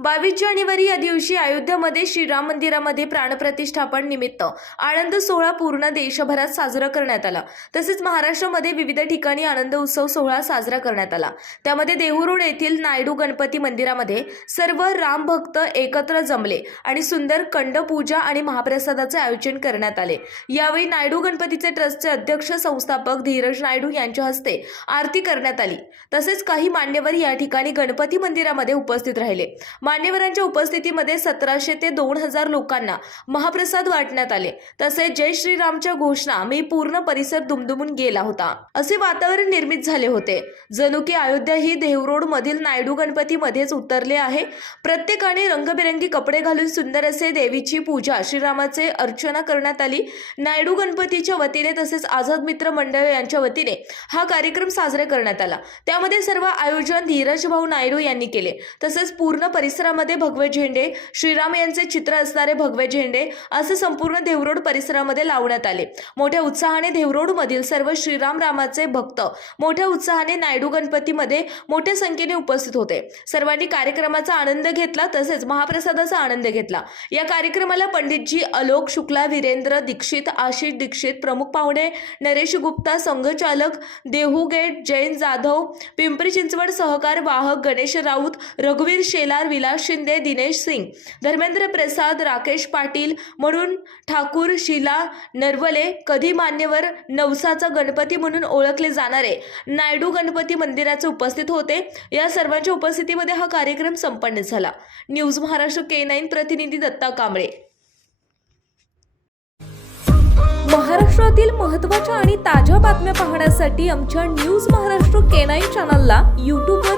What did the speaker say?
बावीस जानेवारी या दिवशी अयोध्येमध्ये श्रीराम मंदिरामध्ये प्राणप्रतिष्ठापन निमित्त आनंद सोहळा पूर्ण देशभरात साजरा करण्यात आला. तसेच महाराष्ट्रामध्ये विविध ठिकाणी आनंद उत्सव सोहळा साजरा करण्यात आला. त्यामध्ये देहू येथील नायडू गणपती मंदिरामध्ये सर्व राम भक्त एकत्र जमले आणि सुंदर कंड पूजा आणि महाप्रसादाचे आयोजन करण्यात आले. यावेळी नायडू गणपतीचे ट्रस्टचे अध्यक्ष संस्थापक धीरज नायडू यांच्या हस्ते आरती करण्यात आली. तसेच काही मान्यवर या ठिकाणी गणपती मंदिरामध्ये उपस्थित राहिले. मान्यवरांच्या उपस्थितीमध्ये सतराशे ते दोन हजार लोकांना महाप्रसाद वाटण्यात आले. तसेच जय श्रीरामच्या घोषणा मी पूर्ण परिसर दुमदुमून गेला होता. असे वातावरण निर्मित झाले होते. जणू की अयोध्या ही देहरोड मधील नायडू गणपती मध्येच उतरले आहे. प्रत्येकाने रंगबिरंगी कपडे घालून सुंदर असे देवीची पूजा श्रीरामाचे अर्चना करण्यात आली. नायडू गणपतीच्या वतीने तसेच आझाद मित्र मंडळ यांच्या वतीने हा कार्यक्रम साजरा करण्यात आला. त्यामध्ये सर्व आयोजन धीरज भाऊ नायडू यांनी केले. तसेच पूर्ण परिसरामध्ये भगवे झेंडे श्रीराम यांचे चित्र असणारे भगवे झेंडे असे संपूर्ण देवरोड परिसरामध्ये लावण्यात आले. मोठ्या उत्साहाने देवरोडमधील सर्व श्रीराम रामाचे भक्त मोठ्या उत्साहाने नायडू गणपतीमध्ये मोठ्या संख्येने उपस्थित होते. सर्वांनी कार्यक्रमाचा आनंद घेतला तसेच महाप्रसादाचा आनंद घेतला. या कार्यक्रमाला पंडितजी अलोक शुक्ला वीरेंद्र दीक्षित आशिष दीक्षित प्रमुख पाहुणे नरेश गुप्ता संघचालक देहू गेट जैन जाधव पिंपरी चिंचवड सहकार वाहक गणेश राऊत रघुवीर शेलार कैलास शिंदे दिनेश सिंग धर्मेंद्र प्रसाद राकेश पाटील म्हणून ठाकूर शिला नरवले कधी मान्यवर नवसाचा गणपती म्हणून ओळखले जाणारे नायडू गणपती मंदिराचे उपस्थित होते. या सर्वांच्या उपस्थितीमध्ये हा कार्यक्रम संपन्न झाला. न्यूज महाराष्ट्र के नाईन प्रतिनिधी दत्ता कांबळे. महाराष्ट्रातील महत्त्वाच्या आणि ताज्या बातम्या पाहण्यासाठी आमच्या न्यूज महाराष्ट्र के नाईन चॅनलला यूट्यूबवर